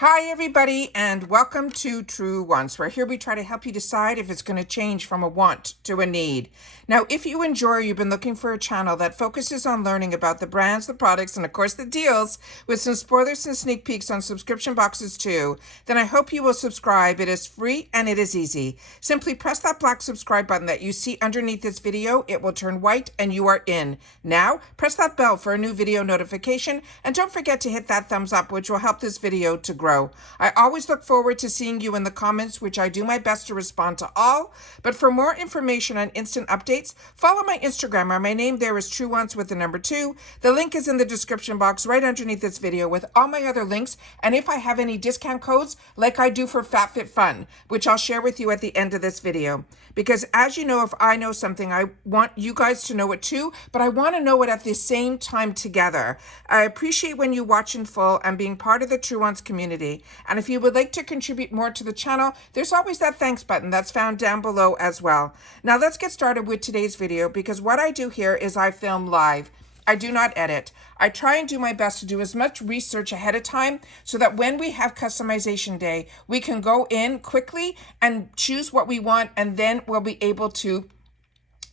Hi everybody and welcome to Truewants, where here we try to help you decide if it's going to change from a want to a need. Now, if you enjoy, you've been looking for a channel that focuses on learning about the brands, the products, and of course the deals with some spoilers and sneak peeks on subscription boxes too, then I hope you will subscribe. It is free and it is easy. Simply press that black subscribe button that you see underneath this video. It will turn white and you are in. Now, press that bell for a new video notification and don't forget to hit that thumbs up, which will help this video to grow. I always look forward to seeing you in the comments, which I do my best to respond to all. But for more information on instant updates, follow my Instagram. My name there is Truewants with the number 2. The link is in the description box right underneath this video with all my other links. And if I have any discount codes, like I do for FABFITFUN, which I'll share with you at the end of this video. Because as you know, if I know something, I want you guys to know it too, but I want to know it at the same time together. I appreciate when you watch in full and being part of the Truewants community. And if you would like to contribute more to the channel, there's always that thanks button that's found down below as well. Now let's get started with today's video, because what I do here is I film live. I do not edit. I try and do my best to do as much research ahead of time so that when we have customization day, we can go in quickly and choose what we want, and then we'll be able to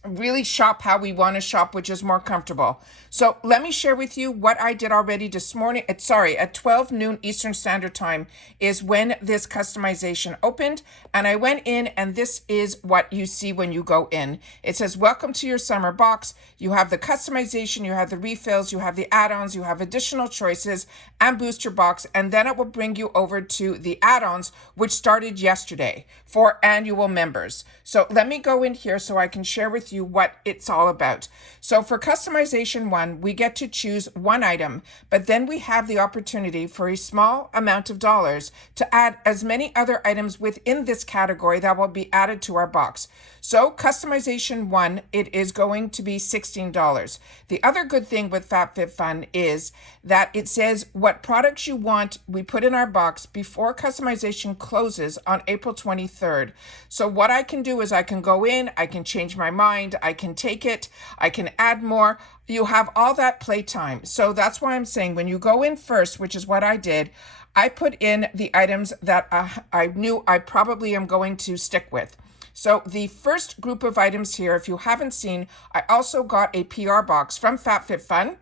really shop how we want to shop, which is more comfortable. So let me share with you what I did already this morning. At 12 noon Eastern Standard Time is when this customization opened. And I went in and this is what you see when you go in. It says, welcome to your summer box. You have the customization, you have the refills, you have the add-ons, you have additional choices and booster box. And then it will bring you over to the add-ons, which started yesterday for annual members. So let me go in here so I can share with you what it's all about. So for customization 1, we get to choose one item, but then we have the opportunity for a small amount of dollars to add as many other items within this category that will be added to our box. So customization 1, it is going to be $16. The other good thing with FABFITFUN is that it says what products you want we put in our box before customization closes on April 23rd. So what I can do is I can go in, I can change my mind, I can take it, I can add more. You have all that playtime. So that's why I'm saying when you go in first, which is what I did, I put in the items that I knew I probably am going to stick with. So the first group of items here, if you haven't seen, I also got a PR box from FABFITFUN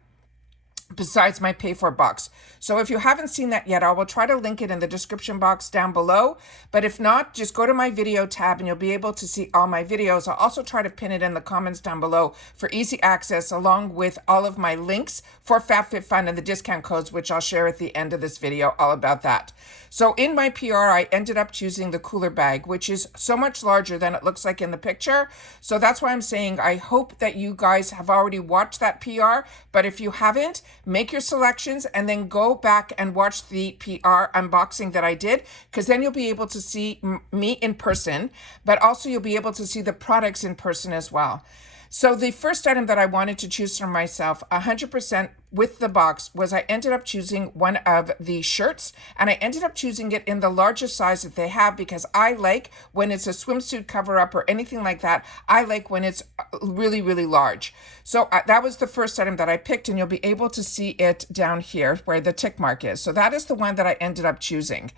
besides my pay for box. So if you haven't seen that yet, I will try to link it in the description box down below. But if not, just go to my video tab and you'll be able to see all my videos. I'll also try to pin it in the comments down below for easy access, along with all of my links for FABFITFUN and the discount codes, which I'll share at the end of this video, all about that. So in my PR, I ended up choosing the cooler bag, which is so much larger than it looks like in the picture. So that's why I'm saying I hope that you guys have already watched that PR. But if you haven't, make your selections and then go back and watch the PR unboxing that I did, because then you'll be able to see me in person, but also you'll be able to see the products in person as well. So the first item that I wanted to choose for myself 100% with the box was I ended up choosing one of the shirts, and I ended up choosing it in the largest size that they have, because I like when it's a swimsuit cover up or anything like that. I like when it's really, really large. So that was the first item that I picked, and you'll be able to see it down here where the tick mark is. So that is the one that I ended up choosing.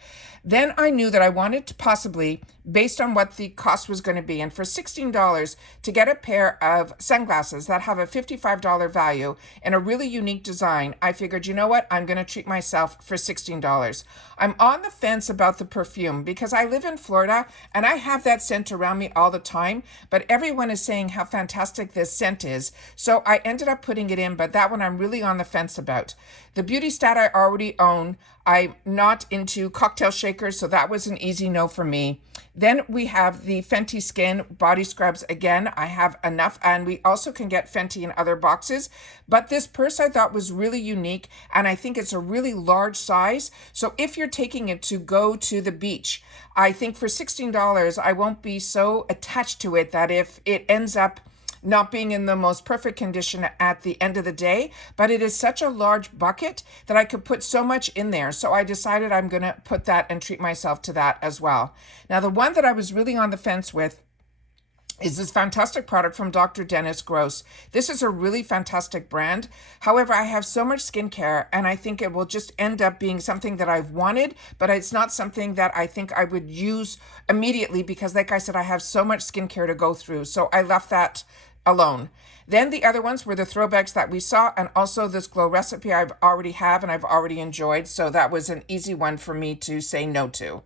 Then I knew that I wanted to possibly, based on what the cost was going to be, and for $16 to get a pair of sunglasses that have a $55 value in a really unique design, I figured, you know what, I'm going to treat myself for $16. I'm on the fence about the perfume because I live in Florida and I have that scent around me all the time, but everyone is saying how fantastic this scent is. So I ended up putting it in, but that one I'm really on the fence about. The Beauty Stat I already own. I'm not into cocktail shakers, so that was an easy no for me. Then we have the Fenty Skin body scrubs. Again, I have enough, and we also can get Fenty in other boxes. But this purse I thought was really unique, and I think it's a really large size. So if you're taking it to go to the beach, I think for $16, I won't be so attached to it that if it ends up not being in the most perfect condition at the end of the day, but it is such a large bucket that I could put so much in there. So I decided I'm going to put that and treat myself to that as well. Now, the one that I was really on the fence with is this fantastic product from Dr. Dennis Gross. This is a really fantastic brand. However, I have so much skincare and I think it will just end up being something that I've wanted, but it's not something that I think I would use immediately because, like I said, I have so much skincare to go through. So I left that alone. Then the other ones were the throwbacks that we saw, and also this glow recipe I've already have and I've already enjoyed. So that was an easy one for me to say no to.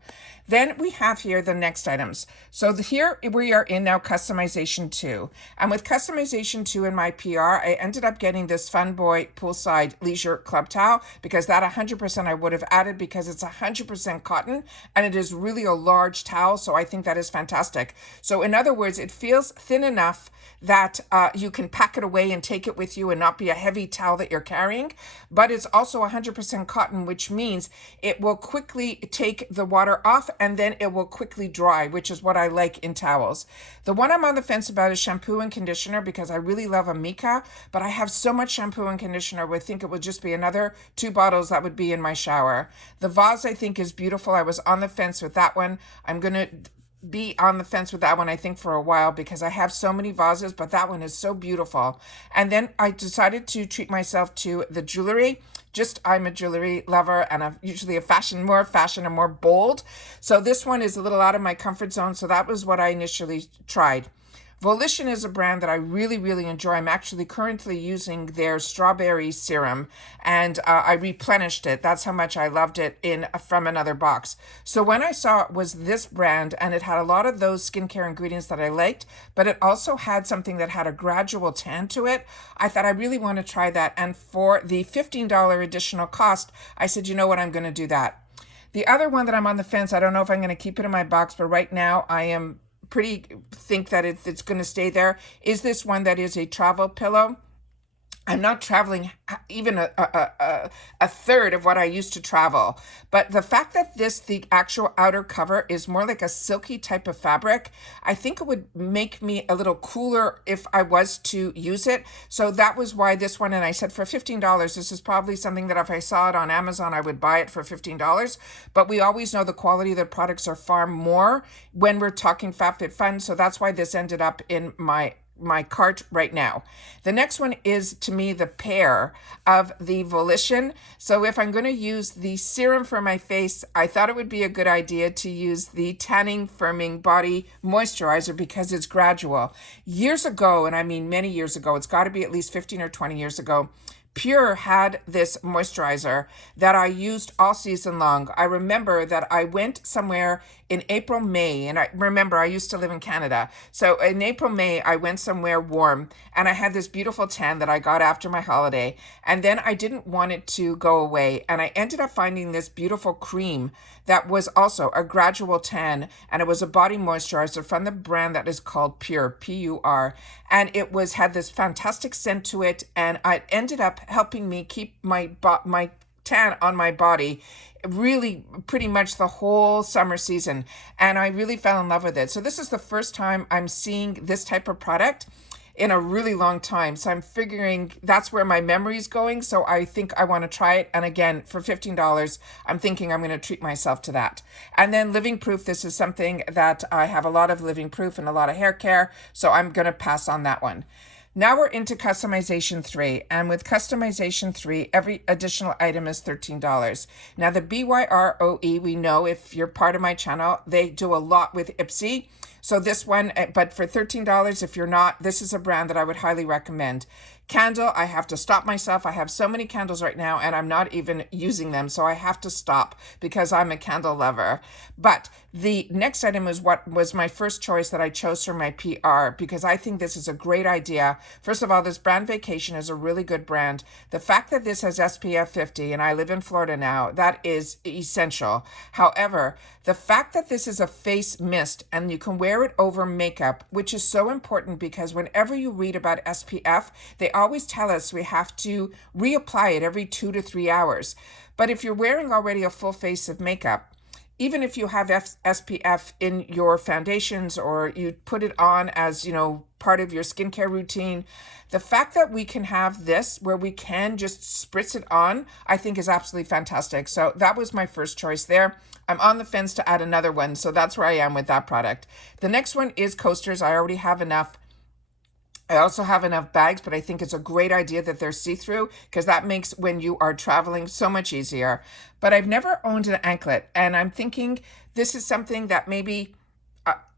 Then we have here the next items. So here we are in now customization 2. And with customization 2 in my PR, I ended up getting this Fun Boy Poolside Leisure Club Towel because that 100% I would have added because it's 100% cotton and it is really a large towel. So I think that is fantastic. So in other words, it feels thin enough that you can pack it away and take it with you and not be a heavy towel that you're carrying. But it's also 100% cotton, which means it will quickly take the water off and then it will quickly dry, which is what I like in towels. The one I'm on the fence about is shampoo and conditioner because I really love Amika, but I have so much shampoo and conditioner, I think it would just be another 2 bottles that would be in my shower. The vase I think is beautiful. I was on the fence with that one. I'm going to be on the fence with that one, I think, for a while because I have so many vases, but that one is so beautiful. And then I decided to treat myself to the jewelry. I'm a jewelry lover and I'm usually more fashion and more bold. So this one is a little out of my comfort zone. So that was what I initially tried. Volition is a brand that I really, really enjoy. I'm actually currently using their strawberry serum and I replenished it. That's how much I loved it from another box. So when I saw it was this brand and it had a lot of those skincare ingredients that I liked, but it also had something that had a gradual tan to it, I thought I really want to try that. And for the $15 additional cost, I said, you know what, I'm going to do that. The other one that I'm on the fence, I don't know if I'm going to keep it in my box, but right now I am think that it's going to stay there, is this one that is a travel pillow. I'm not traveling even a third of what I used to travel. But the fact that the actual outer cover is more like a silky type of fabric, I think it would make me a little cooler if I was to use it. So that was why this one, and I said for $15, this is probably something that if I saw it on Amazon, I would buy it for $15. But we always know the quality of the products are far more when we're talking FabFitFun. So that's why this ended up in my cart right now. The next one is, to me, the pair of the Volition. So if I'm going to use the serum for my face, I thought it would be a good idea to use the Tanning Firming Body Moisturizer because it's gradual. Years ago, and I mean many years ago, it's got to be at least 15 or 20 years ago, Pure had this moisturizer that I used all season long. I remember that I went somewhere in April, May, and I remember I used to live in Canada. So in April, May, I went somewhere warm and I had this beautiful tan that I got after my holiday. And then I didn't want it to go away. And I ended up finding this beautiful cream that was also a gradual tan, and it was a body moisturizer from the brand that is called Pure, P-U-R, and it had this fantastic scent to it, and it ended up helping me keep my tan on my body really pretty much the whole summer season, and I really fell in love with it. So this is the first time I'm seeing this type of product in a really long time. So I'm figuring that's where my memory is going. So I think I want to try it. And again, for $15, I'm thinking I'm going to treat myself to that. And then Living Proof. This is something that I have a lot of Living Proof and a lot of hair care. So I'm going to pass on that one. Now we're into customization 3. And with customization 3, every additional item is $13. Now the BYROE, we know if you're part of my channel, they do a lot with Ipsy. So this one, but for $13, if you're not, this is a brand that I would highly recommend. Candle, I have to stop myself. I have so many candles right now and I'm not even using them. So I have to stop because I'm a candle lover. But the next item is what was my first choice that I chose for my PR because I think this is a great idea. First of all, this brand Vacation is a really good brand. The fact that this has SPF 50 and I live in Florida now, that is essential. However, the fact that this is a face mist and you can wear it over makeup, which is so important because whenever you read about SPF, they always tell us we have to reapply it every 2 to 3 hours. But if you're wearing already a full face of makeup, even if you have SPF in your foundations or you put it on as, part of your skincare routine, the fact that we can have this where we can just spritz it on, I think is absolutely fantastic. So that was my first choice there. I'm on the fence to add another one. So that's where I am with that product. The next one is coasters. I already have enough. I also have enough bags, but I think it's a great idea that they're see-through because that makes when you are traveling so much easier. But I've never owned an anklet, and I'm thinking this is something that maybe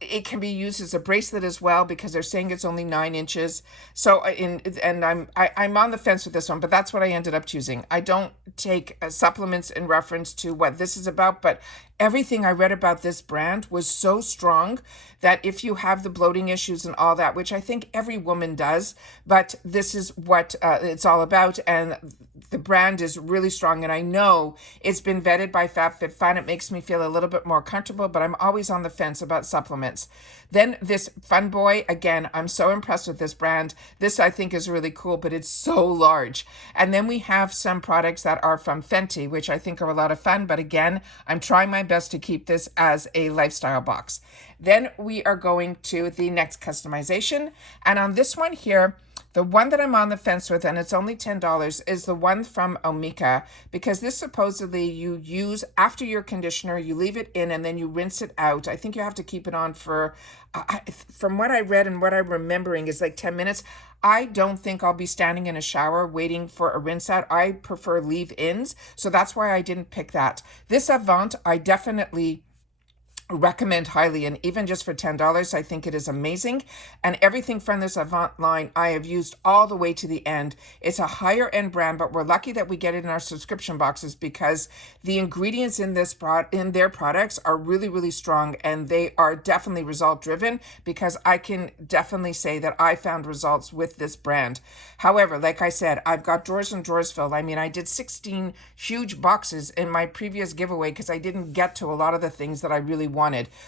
it can be used as a bracelet as well because they're saying it's only 9 inches. So I'm on the fence with this one, but that's what I ended up choosing. I don't take supplements in reference to what this is about, but everything I read about this brand was so strong that if you have the bloating issues and all that, which I think every woman does, but this is what it's all about, and the brand is really strong, and I know it's been vetted by FABFITFUN. It makes me feel a little bit more comfortable, but I'm always on the fence about supplements. Then this Fun Boy, again, I'm so impressed with this brand. This I think is really cool, but it's so large. And then we have some products that are from Fenty, which I think are a lot of fun, but again, I'm trying my best to keep this as a lifestyle box. Then we are going to the next customization, and on this one here, the one that I'm on the fence with, and it's only $10, is the one from Omika, because this supposedly you use after your conditioner, you leave it in and then you rinse it out. I think you have to keep it on for, from what I read and what I'm remembering is like 10 minutes. I don't think I'll be standing in a shower waiting for a rinse out. I prefer leave-ins, so that's why I didn't pick that. This Avant, I definitely recommend highly, and even just for $10 I think it is amazing. And everything from this Avant line I have used all the way to the end. It's a higher end brand, but we're lucky that we get it in our subscription boxes because the ingredients in their products are really, really strong, and they are definitely result driven, because I can definitely say that I found results with this brand. However, like I said, I've got drawers and drawers filled. I mean, I did 16 huge boxes in my previous giveaway because I didn't get to a lot of the things that I really wanted.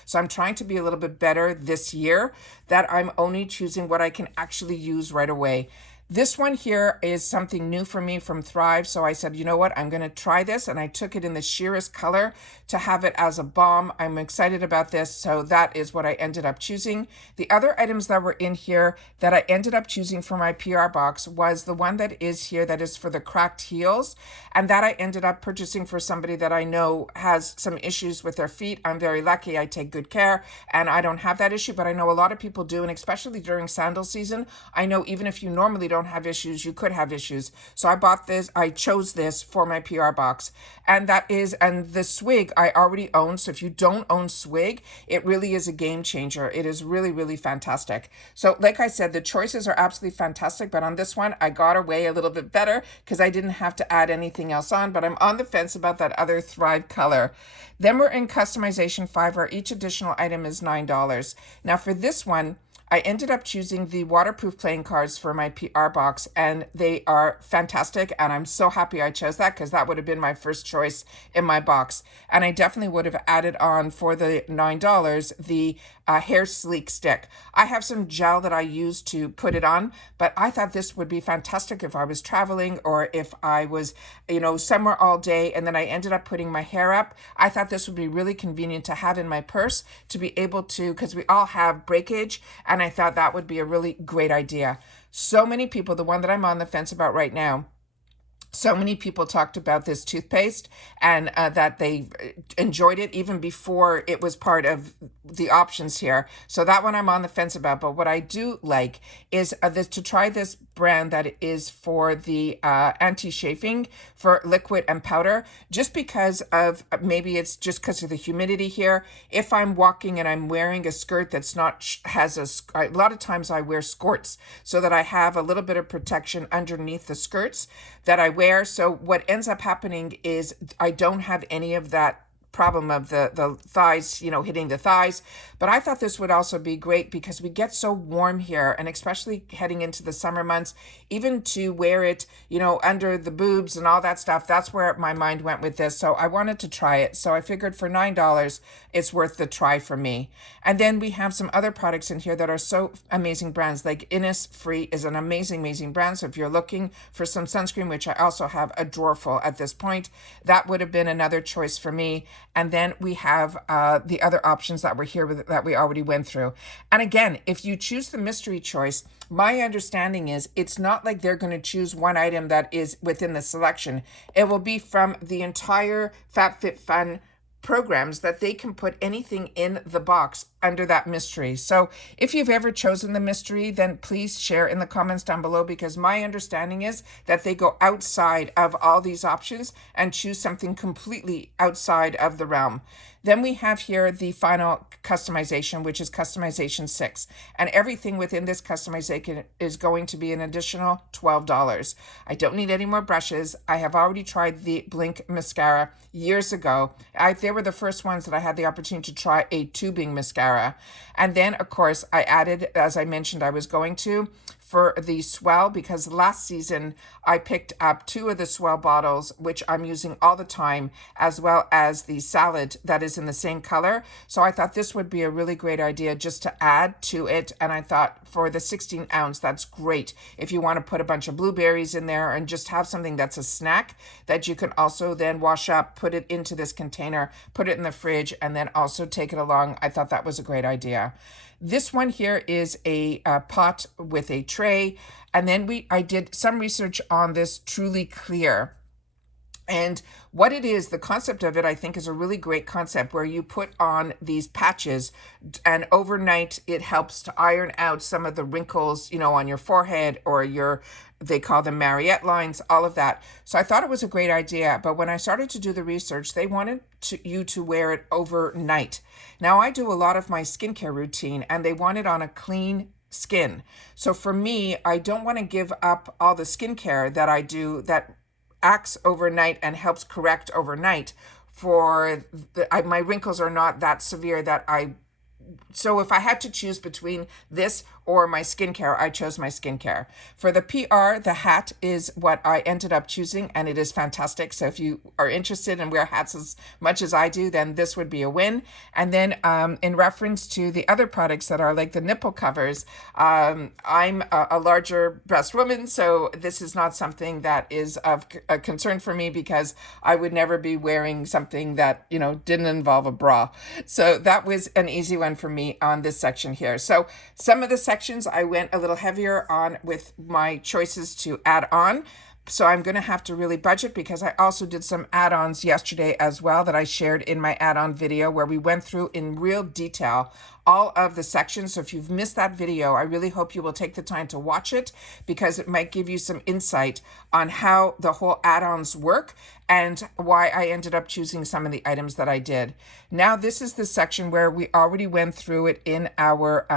So I'm trying to be a little bit better this year, that I'm only choosing what I can actually use right away. This one here is something new for me from Thrive. So I said, you know what, I'm going to try this. And I took it in the sheerest color to have it as a balm. I'm excited about this. So that is what I ended up choosing. The other items that were in here that I ended up choosing for my PR box was the one that is here that is for the cracked heels. And that I ended up purchasing for somebody that I know has some issues with their feet. I'm very lucky. I take good care and I don't have that issue, but I know a lot of people do. And especially during sandal season, I know even if you normally don't have issues, you could have issues. So I bought this, I chose this for my PR box. And the Swig I already own. So if you don't own Swig, it really is a game changer. It is really, really fantastic. So like I said, the choices are absolutely fantastic, but on this one, I got away a little bit better because I didn't have to add anything else on, but I'm on the fence about that other Thrive color. Then we're in customization 5, where each additional item is $9. Now for this one, I ended up choosing the waterproof playing cards for my PR box, and they are fantastic, and I'm so happy I chose that because that would have been my first choice in my box. And I definitely would have added on for the $9 the hair sleek stick. I have some gel that I use to put it on, but I thought this would be fantastic if I was traveling or if I was, somewhere all day and then I ended up putting my hair up. I thought this would be really convenient to have in my purse to be able to, because we all have breakage, and I thought that would be a really great idea. So many people, the one that I'm on the fence about right now, so many people talked about this toothpaste and that they enjoyed it even before it was part of the options here. So that one I'm on the fence about. But what I do like is to try this brand that is for the anti-chafing for liquid and powder, just because of maybe it's just because of the humidity here. If I'm walking and I'm wearing a skirt that's not a lot of times I wear skirts so that I have a little bit of protection underneath the skirts that I wear. So what ends up happening is I don't have any of that problem of the thighs, hitting the thighs. But I thought this would also be great because we get so warm here, and especially heading into the summer months, even to wear it, under the boobs and all that stuff. That's where my mind went with this. So I wanted to try it. So I figured for $9, it's worth the try for me. And then we have some other products in here that are so amazing brands, like Innisfree is an amazing, amazing brand. So if you're looking for some sunscreen, which I also have a drawer full at this point, that would have been another choice for me. And then we have the other options that were here that we already went through. And again, if you choose the mystery choice, my understanding is it's not like they're going to choose one item that is within the selection. It will be from the entire FabFitFun programs that they can put anything in the box under that mystery. So if you've ever chosen the mystery, then please share in the comments down below, because my understanding is that they go outside of all these options and choose something completely outside of the realm. Then we have here the final customization, which is customization 6. And everything within this customization is going to be an additional $12. I don't need any more brushes. I have already tried the Blink mascara years ago. They were the first ones that I had the opportunity to try a tubing mascara. And then, of course, I added, as I mentioned I was going to, for the Swell, because last season I picked up 2 of the Swell bottles, which I'm using all the time, as well as the Salad that is in the same color. So I thought this would be a really great idea just to add to it. And I thought for the 16 ounce, that's great. If you want to put a bunch of blueberries in there and just have something that's a snack that you can also then wash up, put it into this container, put it in the fridge, and then also take it along. I thought that was a great idea. This one here is a pot with a tray. And then I did some research on this Truly Clear. And what it is, the concept of it, I think, is a really great concept, where you put on these patches and overnight it helps to iron out some of the wrinkles, on your forehead or they call them Mariette lines, all of that. So I thought it was a great idea. But when I started to do the research, they wanted you to wear it overnight. Now, I do a lot of my skincare routine and they want it on a clean skin. So for me, I don't want to give up all the skincare that I do that acts overnight and helps correct overnight. My wrinkles are not that severe so if I had to choose between this or my skincare, I chose my skincare. For the PR, the hat is what I ended up choosing, and it is fantastic. So if you are interested and wear hats as much as I do, then this would be a win. And then in reference to the other products that are like the nipple covers, I'm a larger breast woman, so this is not something that is of a concern for me, because I would never be wearing something that, didn't involve a bra. So that was an easy one for me on this section here. So some of the sections I went a little heavier on with my choices to add on. So I'm going to have to really budget, because I also did some add-ons yesterday as well that I shared in my add-on video, where we went through in real detail all of the sections. So if you've missed that video, I really hope you will take the time to watch it, because it might give you some insight on how the whole add-ons work and why I ended up choosing some of the items that I did. Now, this is the section where we already went through it in our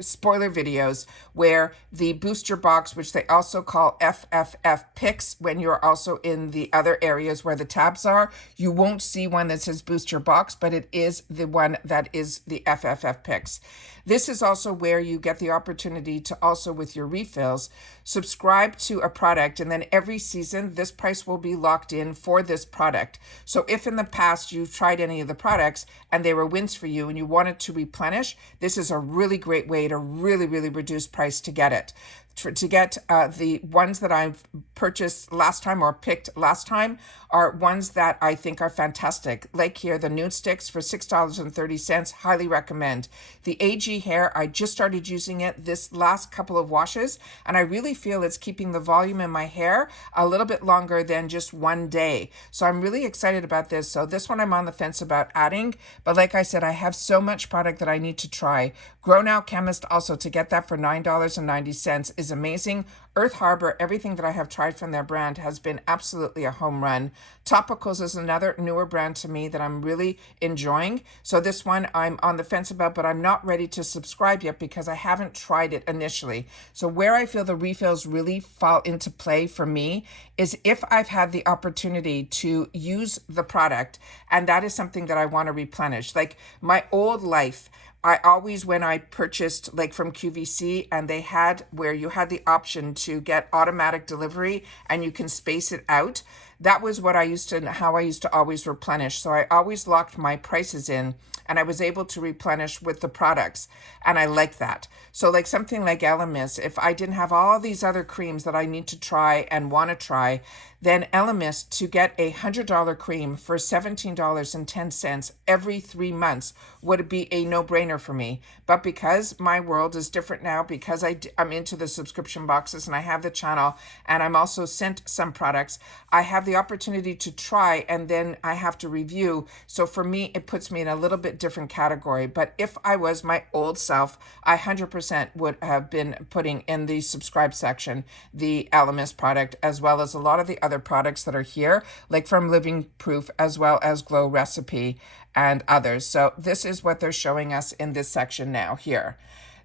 spoiler videos, where the booster box, which they also call FFF picks, when you're also in the other areas where the tabs are, you won't see one that says booster box, but it is the one that is the FFF picks. This is also where you get the opportunity to also, with your refills, subscribe to a product, and then every season this price will be locked in for this product. So if in the past you've tried any of the products and they were wins for you and you wanted to replenish, this is a really great way to really reduce price to get it. To get the ones that I've purchased last time or picked last time are ones that I think are fantastic. Like here, the Nude Sticks for $6.30, highly recommend. The AG Hair, I just started using it this last couple of washes, and I really feel it's keeping the volume in my hair a little bit longer than just one day. So I'm really excited about this. So this one I'm on the fence about adding, but like I said, I have so much product that I need to try. Grown Out Chemist, also to get that for $9.90 is amazing. Earth Harbor, everything that I have tried from their brand has been absolutely a home run. Topicals is another newer brand to me that I'm really enjoying. So this one I'm on the fence about, but I'm not ready to subscribe yet because I haven't tried it initially. So where I feel the refills really fall into play for me is if I've had the opportunity to use the product, and that is something that I want to replenish. Like my old life, I always, when I purchased like from QVC, and they had where you had the option to get automatic delivery and you can space it out, that was what I used to, how I used to always replenish. So I always locked my prices in and I was able to replenish with the products. And I like that. So like something like Elemis, if I didn't have all these other creams that I need to try and want to try, then Elemis, to get a $100 cream for $17.10 every 3 months would be a no-brainer for me. But because my world is different now, because I'm into the subscription boxes and I have the channel and I'm also sent some products, I have the opportunity to try and then I have to review. So for me, it puts me in a little bit different category. But if I was my old self, I 100% would have been putting in the subscribe section the Elemis product, as well as a lot of the other products that are here, like from Living Proof, as well as Glow Recipe and others. So this is what they're showing us in this section now here.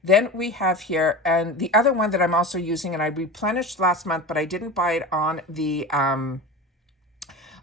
Then we have here, and the other one that I'm also using, and I replenished last month, but I didn't buy it on the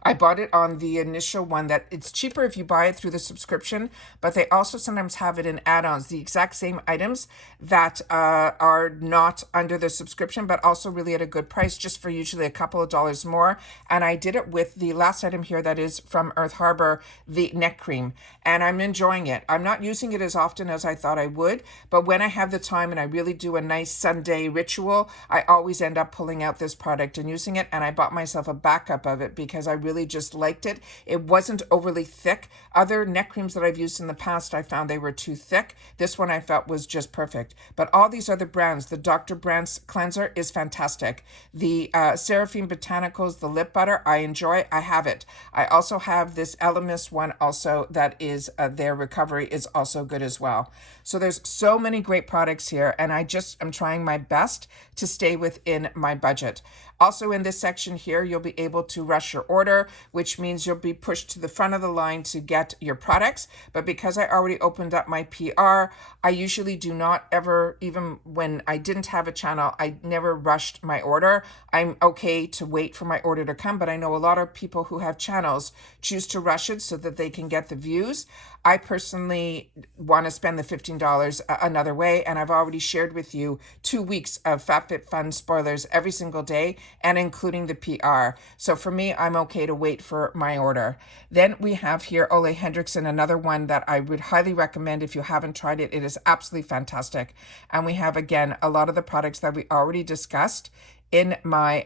I bought it on the initial one, that it's cheaper if you buy it through the subscription, but they also sometimes have it in add-ons, the exact same items that are not under the subscription, but also really at a good price, just for usually a couple of dollars more. And I did it with the last item here that is from Earth Harbor, the neck cream, and I'm enjoying it. I'm not using it as often as I thought I would, but when I have the time and I really do a nice Sunday ritual, I always end up pulling out this product and using it, and I bought myself a backup of it because I really just liked it. It wasn't overly thick. Other neck creams that I've used in the past, I found they were too thick. This one I felt was just perfect. But all these other brands, the Dr. Brandt's cleanser is fantastic. The Seraphine Botanicals, the lip butter, I enjoy. I have it. I also have this Elemis one also that is their recovery is also good as well. So there's so many great products here, and I'm trying my best to stay within my budget. Also in this section here, you'll be able to rush your order, which means you'll be pushed to the front of the line to get your products. But because I already opened up my PR, I usually do not ever, even when I didn't have a channel, I never rushed my order. I'm okay to wait for my order to come, but I know a lot of people who have channels choose to rush it so that they can get the views. I personally want to spend the $15 another way, and I've already shared with you 2 weeks of FABFITFUN spoilers every single day, and including the PR. So for me, I'm okay to wait for my order. Then we have here Ole Henriksen, another one that I would highly recommend if you haven't tried it. It is absolutely fantastic. And we have, again, a lot of the products that we already discussed in my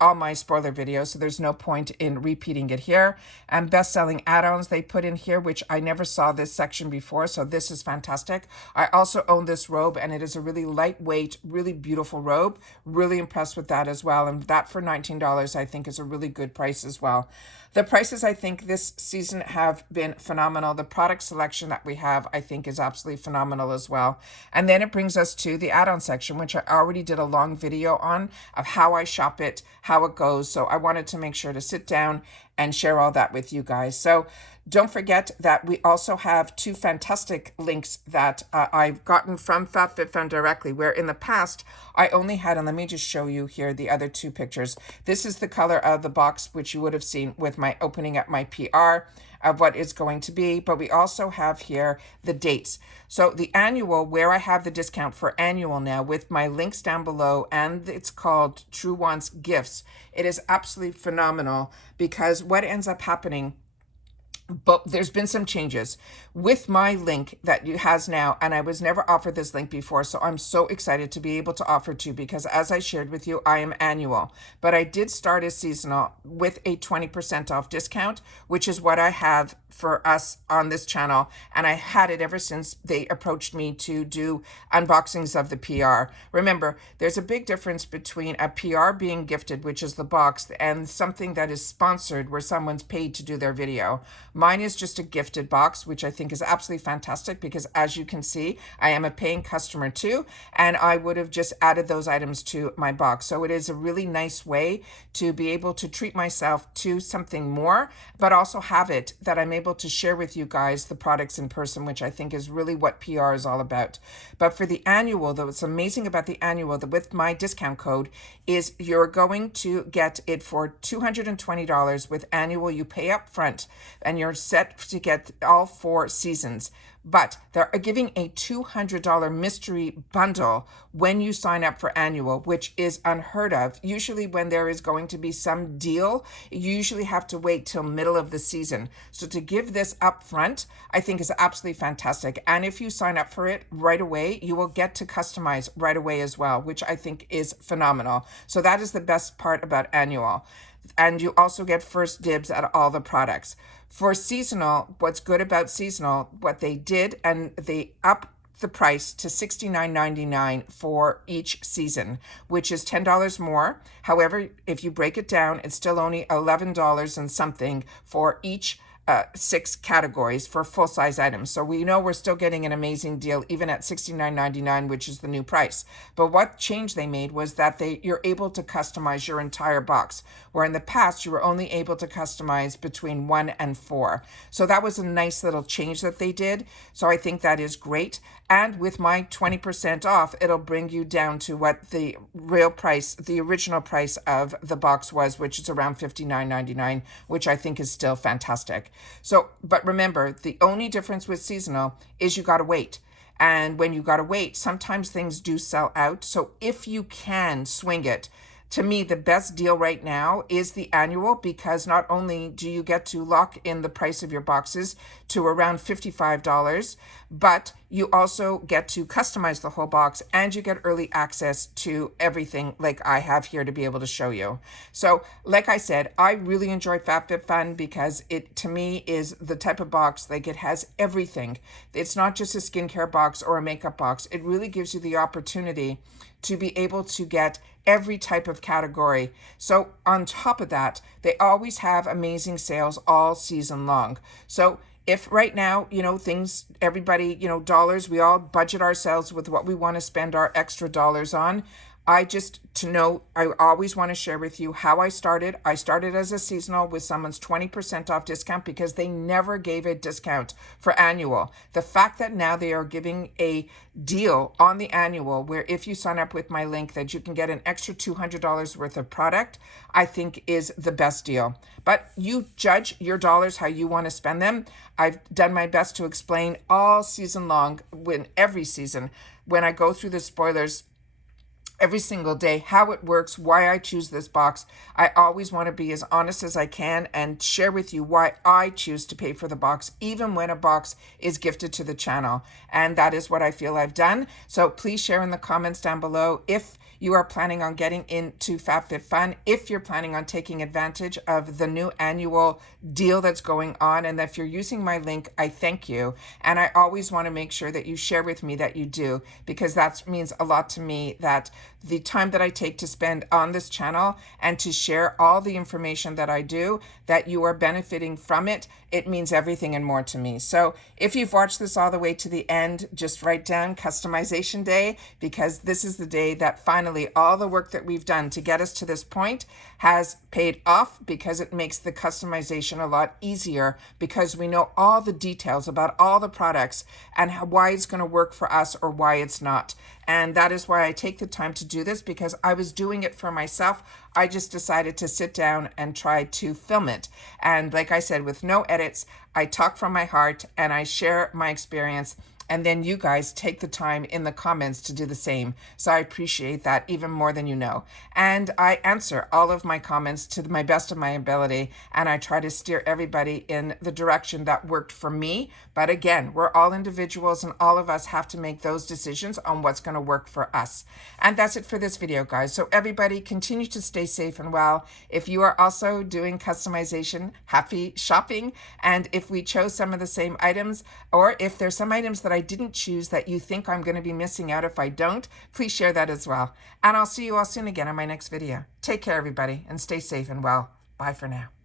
all my spoiler videos, so there's no point in repeating it here. And best-selling add-ons they put in here, which I never saw this section before, so this is fantastic. I also own this robe, and it is a really lightweight, really beautiful robe. Really impressed with that as well, and that for $19 I think is a really good price as well. The prices, I think, this season have been phenomenal. The product selection that we have, I think, is absolutely phenomenal as well. And then it brings us to the add-on section, which I already did a long video on of how I shop it, how it goes. So I wanted to make sure to sit down and share all that with you guys. So don't forget that we also have 2 fantastic links that I've gotten from FabFitFun directly, where in the past I only had, and let me just show you here the other 2 pictures. This is the color of the box, which you would have seen with my opening up my PR of what is going to be, but we also have here the dates. So the annual, where I have the discount for annual now with my links down below, and it's called Truewants Gifts. It is absolutely phenomenal because what ends up happening, but there's been some changes with my link that you has now, and I was never offered this link before, so I'm so excited to be able to offer to, because as I shared with you, I am annual, but I did start as seasonal with a 20% off discount, which is what I have for us on this channel, and I had it ever since they approached me to do unboxings of the PR. Remember, there's a big difference between a PR being gifted, which is the box, and something that is sponsored where someone's paid to do their video. Mine is just a gifted box, which I think is absolutely fantastic because, as you can see, I am a paying customer too, and I would have just added those items to my box. So it is a really nice way to be able to treat myself to something more, but also have it that I'm able to share with you guys the products in person, which I think is really what PR is all about. But for the annual, though, what's amazing about the annual, that with my discount code, is you're going to get it for $220 with annual. You pay up front, and you're set to get all 4 seasons. but they're giving a $200 mystery bundle when you sign up for annual, which is unheard of. Usually when there is going to be some deal, you usually have to wait till middle of the season. So to give this up front, I think is absolutely fantastic. And if you sign up for it right away, you will get to customize right away as well, which I think is phenomenal. So that is the best part about annual. And you also get first dibs at all the products. For seasonal, what's good about seasonal, what they did, and they up the price to $69.99 for each season, which is $10 more. However, if you break it down, it's still only $11 and something for each 6 categories for full-size items. So we know we're still getting an amazing deal even at $69.99, which is the new price. But what change they made was that you're able to customize your entire box, where in the past you were only able to customize between 1 and 4. So that was a nice little change that they did. So I think that is great. And with my 20% off, it'll bring you down to what the real price, the original price of the box was, which is around $59.99, which I think is still fantastic. So, but remember, the only difference with seasonal is you got to wait. And when you got to wait, sometimes things do sell out. So if you can swing it, to me, the best deal right now is the annual, because not only do you get to lock in the price of your boxes to around $55, but you also get to customize the whole box, and you get early access to everything like I have here to be able to show you. So like I said, I really enjoy FABFITFUN because it, to me, is the type of box, like it has everything. It's not just a skincare box or a makeup box. It really gives you the opportunity to be able to get every type of category. So on top of that, they always have amazing sales all season long. So if right now, things, everybody, dollars, we all budget ourselves with what we want to spend our extra dollars on. I always want to share with you how I started. I started as a seasonal with someone's 20% off discount because they never gave a discount for annual. The fact that now they are giving a deal on the annual where if you sign up with my link that you can get an extra $200 worth of product, I think is the best deal. But you judge your dollars how you want to spend them. I've done my best to explain all season long, every season, when I go through the spoilers, every single day, how it works, why I choose this box. I always want to be as honest as I can and share with you why I choose to pay for the box, even when a box is gifted to the channel. And that is what I feel I've done. So please share in the comments down below if you are planning on getting into FABFITFUN, if you're planning on taking advantage of the new annual deal that's going on, and if you're using my link, I thank you. And I always want to make sure that you share with me that you do, because that means a lot to me, that the time that I take to spend on this channel and to share all the information that I do, that you are benefiting from it, it means everything and more to me. So if you've watched this all the way to the end, just write down customization day, because this is the day that finally all the work that we've done to get us to this point has paid off, because it makes the customization a lot easier, because we know all the details about all the products and why it's going to work for us or why it's not. And that is why I take the time to do this, because I was doing it for myself. I just decided to sit down and try to film it. And like I said, with no edits, I talk from my heart and I share my experience. And then you guys take the time in the comments to do the same. So I appreciate that even more than you know. And I answer all of my comments to my best of my ability. And I try to steer everybody in the direction that worked for me. But again, we're all individuals and all of us have to make those decisions on what's going to work for us. And that's it for this video, guys. So everybody continue to stay safe and well. If you are also doing customization, happy shopping. And if we chose some of the same items, or if there's some items that I didn't choose that you think I'm going to be missing out if I don't, please share that as well. And I'll see you all soon again on my next video. Take care, everybody, and stay safe and well. Bye for now.